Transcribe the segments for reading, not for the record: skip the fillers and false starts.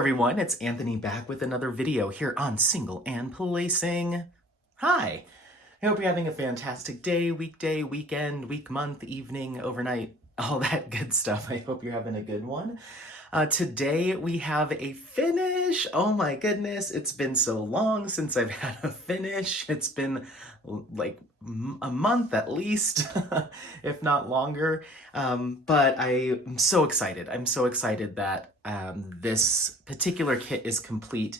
everyone, it's Anthony back with another video here on Single and Placing. Hi, I hope you're having a fantastic day, weekday, weekend, week, month, evening, overnight, all that good stuff. I hope you're having a good one. Today we have a finish. Oh my goodness, it's been so long since I've had a finish. It's been like a month at least, if not longer. But I'm so excited. I'm so excited that this particular kit is complete.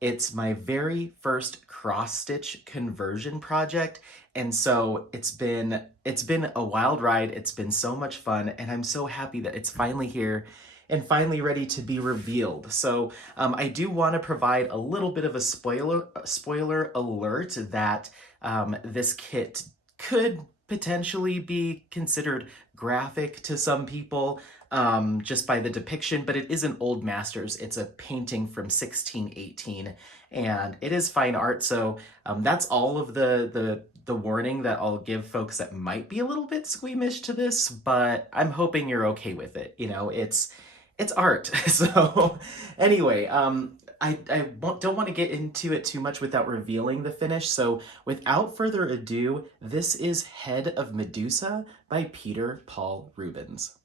It's my very first cross-stitch conversion project, and so it's been a wild ride. It's been so much fun, and I'm so happy that it's finally here and finally ready to be revealed. So I do want to provide a little bit of a spoiler alert that this kit could potentially be considered graphic to some people just by the depiction, but it isn't old masters. It's a painting from 1618, and it is fine art. So that's all of the warning that I'll give folks that might be a little bit squeamish to this, but I'm hoping you're okay with it. You know, it's art. So anyway, don't want to get into it too much without revealing the finish. So without further ado, this is Head of Medusa by Peter Paul Rubens.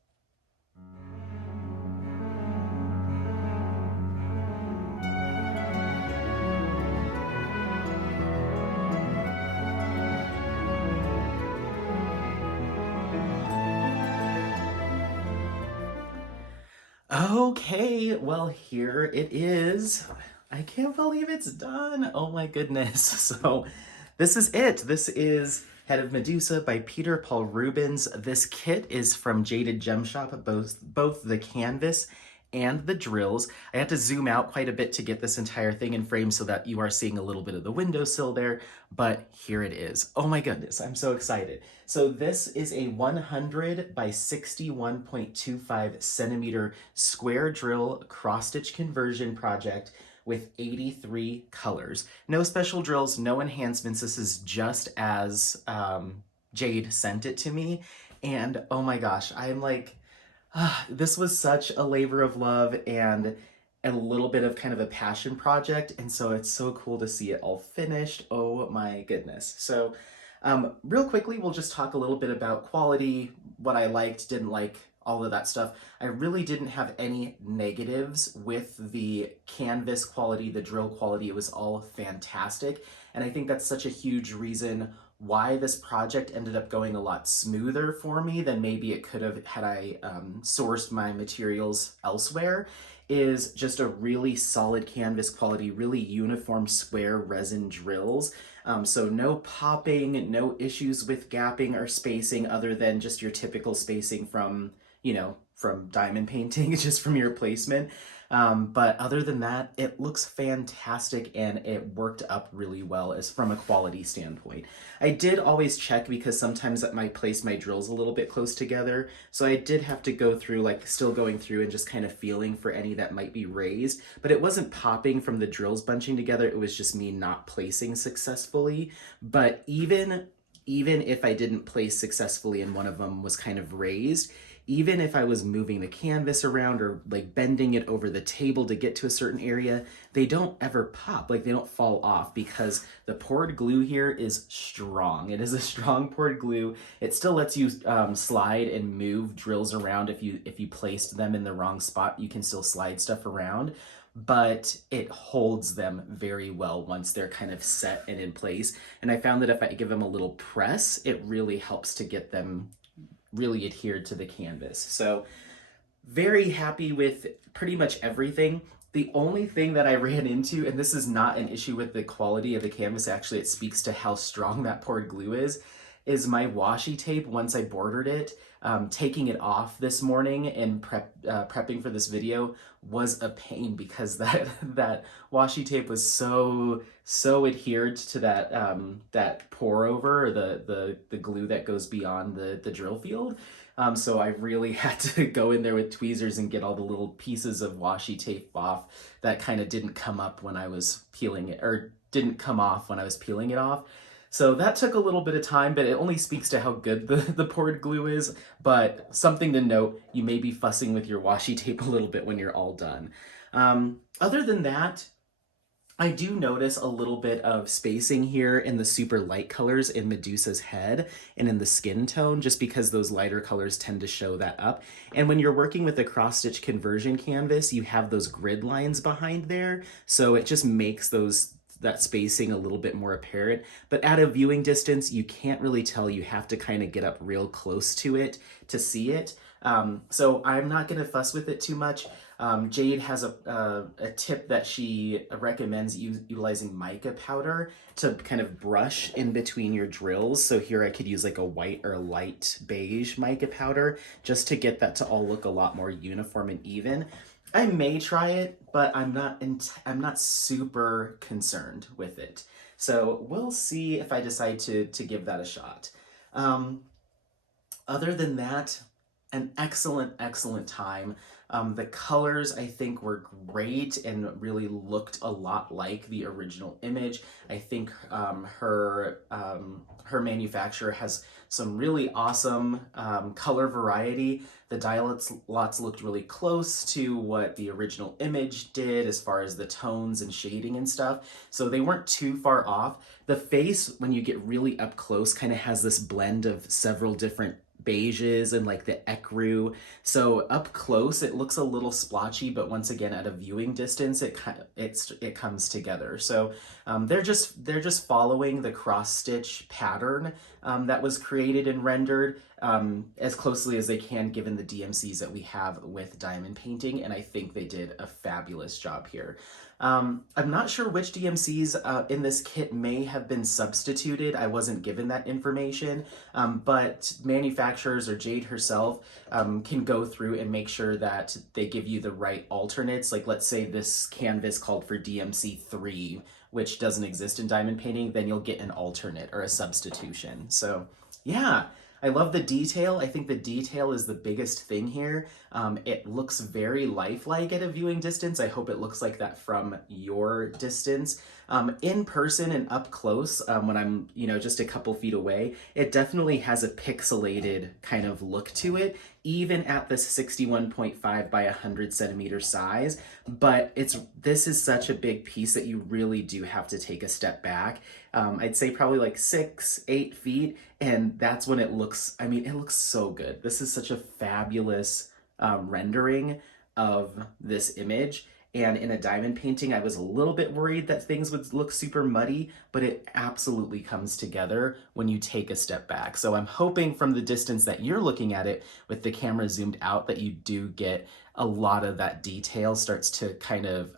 Okay, well, here it is. I can't believe it's done. Oh my goodness. So this is it. This is Head of Medusa by Peter Paul Rubens. This kit is from Jaded Gem Shop, both the canvas and the drills. I had to zoom out quite a bit to get this entire thing in frame so that you are seeing a little bit of the windowsill there, but here it is. Oh my goodness, I'm so excited. So this is a 100 by 61.25 centimeter square drill cross-stitch conversion project with 83 colors. No special drills, no enhancements. This is just as Jade sent it to me. And oh my gosh, I'm like, this was such a labor of love and a little bit of kind of a passion project, and so it's so cool to see it all finished. Oh my goodness. So real quickly, we'll just talk a little bit about quality, what I liked, didn't like, all of that stuff. I really didn't have any negatives with the canvas quality, the drill quality. It was all fantastic, and I think that's such a huge reason why this project ended up going a lot smoother for me than maybe it could have had I sourced my materials elsewhere, is just a really solid canvas quality, really uniform square resin drills. So no popping, no issues with gapping or spacing other than just your typical spacing from, you know, from diamond painting, just from your placement. But other than that, it looks fantastic and it worked up really well as from a quality standpoint. I did always check because sometimes I might place my drills a little bit close together. So I did have to go through, like still going through and just kind of feeling for any that might be raised, but it wasn't popping from the drills bunching together. It was just me not placing successfully. But even if I didn't place successfully and one of them was kind of raised, even if I was moving the canvas around or like bending it over the table to get to a certain area, they don't ever pop, like they don't fall off because the poured glue here is strong. It is a strong poured glue. It still lets you slide and move drills around. If you placed them in the wrong spot, you can still slide stuff around, but it holds them very well once they're kind of set and in place. And I found that if I give them a little press, it really helps to get them really adhered to the canvas. So very happy with pretty much everything. The only thing that I ran into, and this is not an issue with the quality of the canvas, actually it speaks to how strong that poured glue is my washi tape. Once I bordered it, taking it off this morning and prepping for this video was a pain because that washi tape was so adhered to that pour over, or the glue that goes beyond the drill field. So I really had to go in there with tweezers and get all the little pieces of washi tape off that kind of didn't come up when I was peeling it, or didn't come off when I was peeling it off. So that took a little bit of time, but it only speaks to how good the poured glue is. But something to note, you may be fussing with your washi tape a little bit when you're all done. Other than that, I do notice a little bit of spacing here in the super light colors in Medusa's head and in the skin tone, just because those lighter colors tend to show that up. And when you're working with a cross-stitch conversion canvas, you have those grid lines behind there, so it just makes that spacing a little bit more apparent. But at a viewing distance, you can't really tell. You have to kind of get up real close to it to see it. So I'm not going to fuss with it too much. Jade has a tip that she recommends utilizing mica powder to kind of brush in between your drills. So here I could use like a white or a light beige mica powder just to get that to all look a lot more uniform and even. I may try it, but I'm not super concerned with it. So we'll see if I decide to give that a shot. Other than that, an excellent time. The colors, I think, were great and really looked a lot like the original image. I think her manufacturer has some really awesome color variety. The dye lots looked really close to what the original image did as far as the tones and shading and stuff. So they weren't too far off. The face, when you get really up close, kind of has this blend of several different beiges and like the ecru. So up close it looks a little splotchy, but once again at a viewing distance it comes together. So they're just following the cross stitch pattern that was created and rendered as closely as they can given the DMCs that we have with diamond painting, and I think they did a fabulous job here. I'm not sure which DMCs in this kit may have been substituted. I wasn't given that information, but manufacturers or Jade herself can go through and make sure that they give you the right alternates. Like let's say this canvas called for DMC 3, which doesn't exist in diamond painting, then you'll get an alternate or a substitution. So yeah. I love the detail. I think the detail is the biggest thing here. It looks very lifelike at a viewing distance. I hope it looks like that from your distance. In person and up close, when I'm, just a couple feet away, it definitely has a pixelated kind of look to it, even at this 61.5 by 100 centimeter size. But this is such a big piece that you really do have to take a step back. I'd say probably like 6-8 feet, and that's when it looks, it looks so good. This is such a fabulous rendering of this image. And in a diamond painting, I was a little bit worried that things would look super muddy, but it absolutely comes together when you take a step back. So I'm hoping from the distance that you're looking at it with the camera zoomed out that you do get a lot of that detail starts to kind of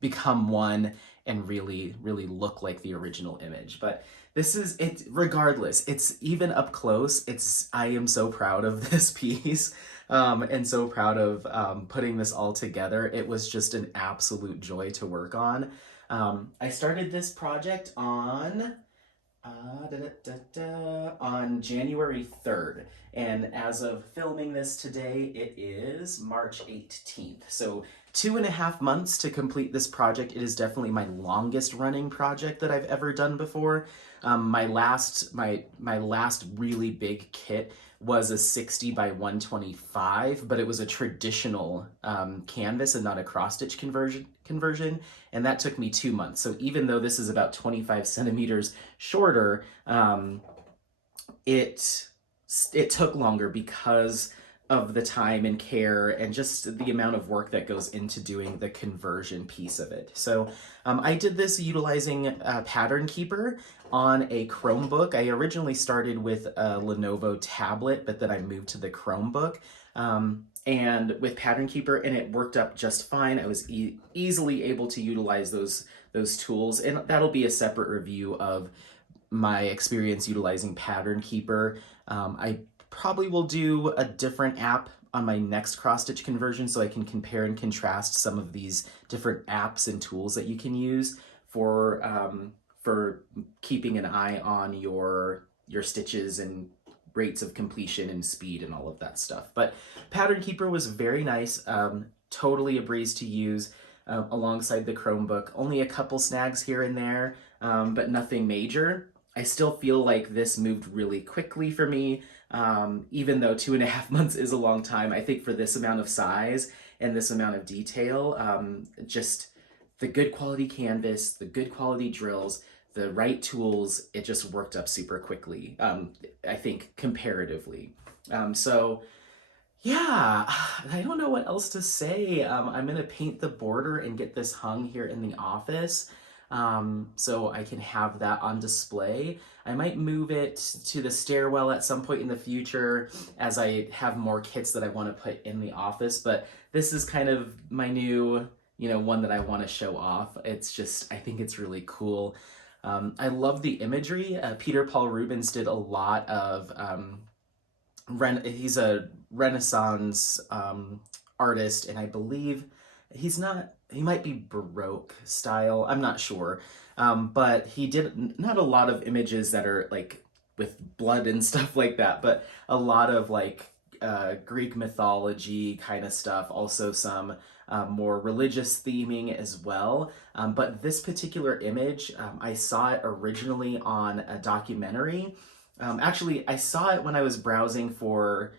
become one and really look like the original image. But this is it. Regardless, it's even up close. I am so proud of this piece. And so proud of putting this all together. It was just an absolute joy to work on. I started this project on January 3rd, and as of filming this today, it is March 18th. So 2.5 months to complete this project. It is definitely my longest running project that I've ever done before. My last really big kit was a 60 by 125, but it was a traditional canvas and not a cross-stitch conversion, and that took me 2 months. So even though this is about 25 centimeters shorter, it took longer because of the time and care and just the amount of work that goes into doing the conversion piece of it. So I did this utilizing Pattern Keeper on a Chromebook. I originally started with a Lenovo tablet, but then I moved to the Chromebook. And with Pattern Keeper, and it worked up just fine. I was easily able to utilize those tools, and that'll be a separate review of my experience utilizing Pattern Keeper. I probably will do a different app on my next cross-stitch conversion so I can compare and contrast some of these different apps and tools that you can use for keeping an eye on your stitches and rates of completion and speed and all of that stuff. But Pattern Keeper was very nice, totally a breeze to use alongside the Chromebook. Only a couple snags here and there, but nothing major. I still feel like this moved really quickly for me, even though 2.5 months is a long time. I think for this amount of size and this amount of detail. Just the good quality canvas, the good quality drills, the right tools, it just worked up super quickly, I think comparatively. So yeah, I don't know what else to say. I'm gonna paint the border and get this hung here in the office, so I can have that on display. I might move it to the stairwell at some point in the future as I have more kits that I want to put in the office, but this is kind of my new, one that I want to show off. It's just, I think it's really cool. I love the imagery. Peter Paul Rubens did a lot of he's a Renaissance artist, and I believe he might be Baroque style. I'm not sure. But he did not a lot of images that are like with blood and stuff like that, but a lot of like Greek mythology kind of stuff, also some more religious theming as well. But this particular image, I saw it originally on a documentary. Actually, I saw it when I was browsing for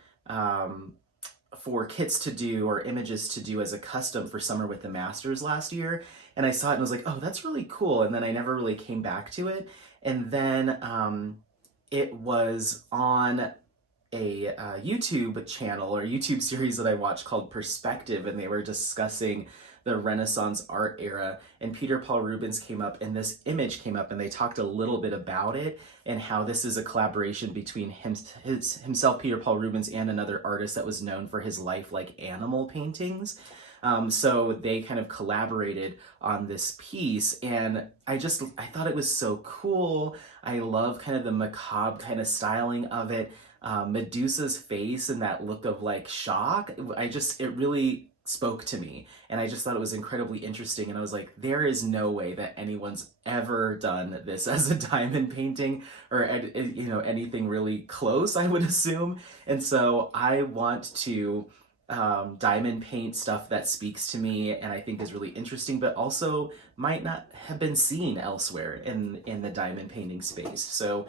kits to do or images to do as a custom for Summer with the Masters last year, and I saw it and was like, oh, that's really cool. And then I never really came back to it. And then it was on a YouTube channel or YouTube series that I watched called Perspective, and they were discussing the Renaissance art era, and Peter Paul Rubens came up and this image came up, and they talked a little bit about it and how this is a collaboration between himself, Peter Paul Rubens, and another artist that was known for his lifelike animal paintings. So they kind of collaborated on this piece, and I thought it was so cool. I love kind of the macabre kind of styling of it. Medusa's face and that look of like shock, it really spoke to me, and I just thought it was incredibly interesting. And I was like, there is no way that anyone's ever done this as a diamond painting or anything really close, I would assume. And so I want to diamond paint stuff that speaks to me and I think is really interesting, but also might not have been seen elsewhere in the diamond painting space. So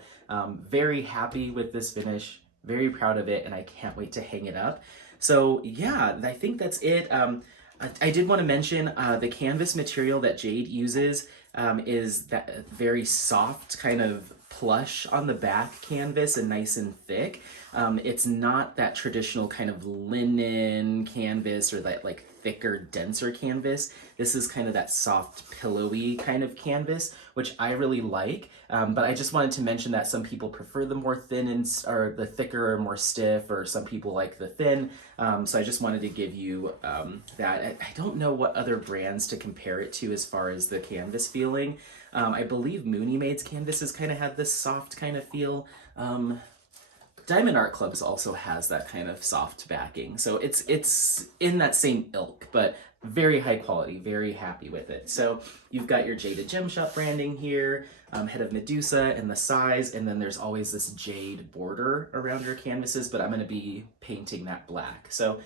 very happy with this finish, very proud of it, and I can't wait to hang it up. So yeah, I think that's it. I did want to mention the canvas material that Jade uses is that very soft kind of plush on the back canvas and nice and thick. It's not that traditional kind of linen canvas or that like thicker, denser canvas. This is kind of that soft, pillowy kind of canvas, which I really like. But I just wanted to mention that some people prefer the more thin or the thicker or more stiff, or some people like the thin. So I just wanted to give you that. I don't know what other brands to compare it to as far as the canvas feeling. I believe Mooney Maid's canvases kind of have this soft kind of feel. Diamond Art Clubs also has that kind of soft backing. So it's in that same ilk, but very high quality, very happy with it. So you've got your Jaded Gem Shop branding here, head of Medusa and the size, and then there's always this jade border around your canvases, but I'm gonna be painting that black. So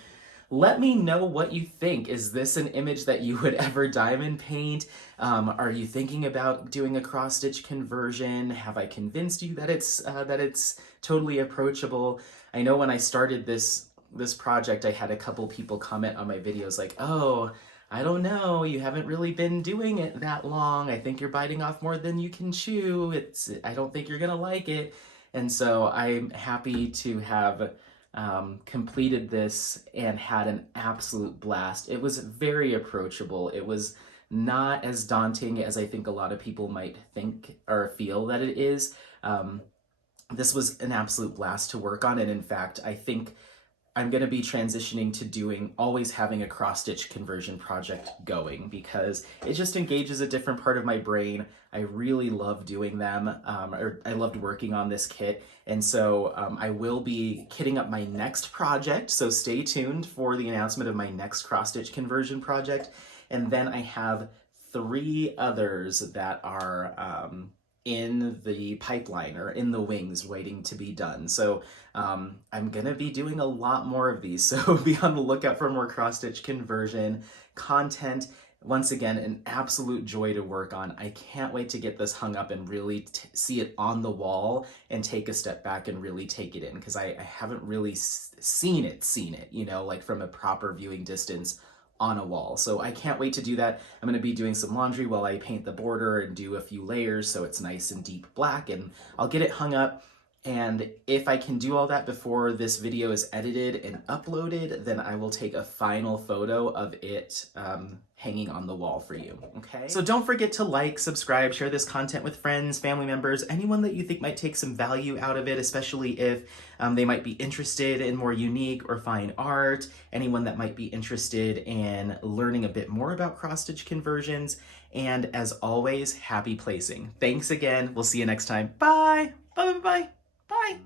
let me know what you think. Is this an image that you would ever diamond paint? Are you thinking about doing a cross-stitch conversion? Have I convinced you that it's totally approachable? I know when I started this project, I had a couple people comment on my videos like, oh, I don't know, you haven't really been doing it that long. I think you're biting off more than you can chew. I don't think you're gonna like it. And so I'm happy to have completed this and had an absolute blast. It was very approachable. It was not as daunting as I think a lot of people might think or feel that it is. This was an absolute blast to work on, and in fact, I think I'm going to be transitioning to always having a cross-stitch conversion project going, because it just engages a different part of my brain. I really love doing them, or I loved working on this kit, and so I will be kitting up my next project, so stay tuned for the announcement of my next cross-stitch conversion project. And then I have 3 others that are in the pipeline or in the wings waiting to be done. So I'm gonna be doing a lot more of these, so be on the lookout for more cross-stitch conversion content. Once again, an absolute joy to work on. I can't wait to get this hung up and really see it on the wall and take a step back and really take it in, because I haven't really seen it, like from a proper viewing distance on a wall. So I can't wait to do that. I'm going to be doing some laundry while I paint the border and do a few layers so it's nice and deep black, and I'll get it hung up. And if I can do all that before this video is edited and uploaded, then I will take a final photo of it hanging on the wall for you, okay? So don't forget to like, subscribe, share this content with friends, family members, anyone that you think might take some value out of it, especially if they might be interested in more unique or fine art, anyone that might be interested in learning a bit more about cross-stitch conversions. And as always, happy placing. Thanks again. We'll see you next time. Bye. Bye. Bye. Bye. Bye.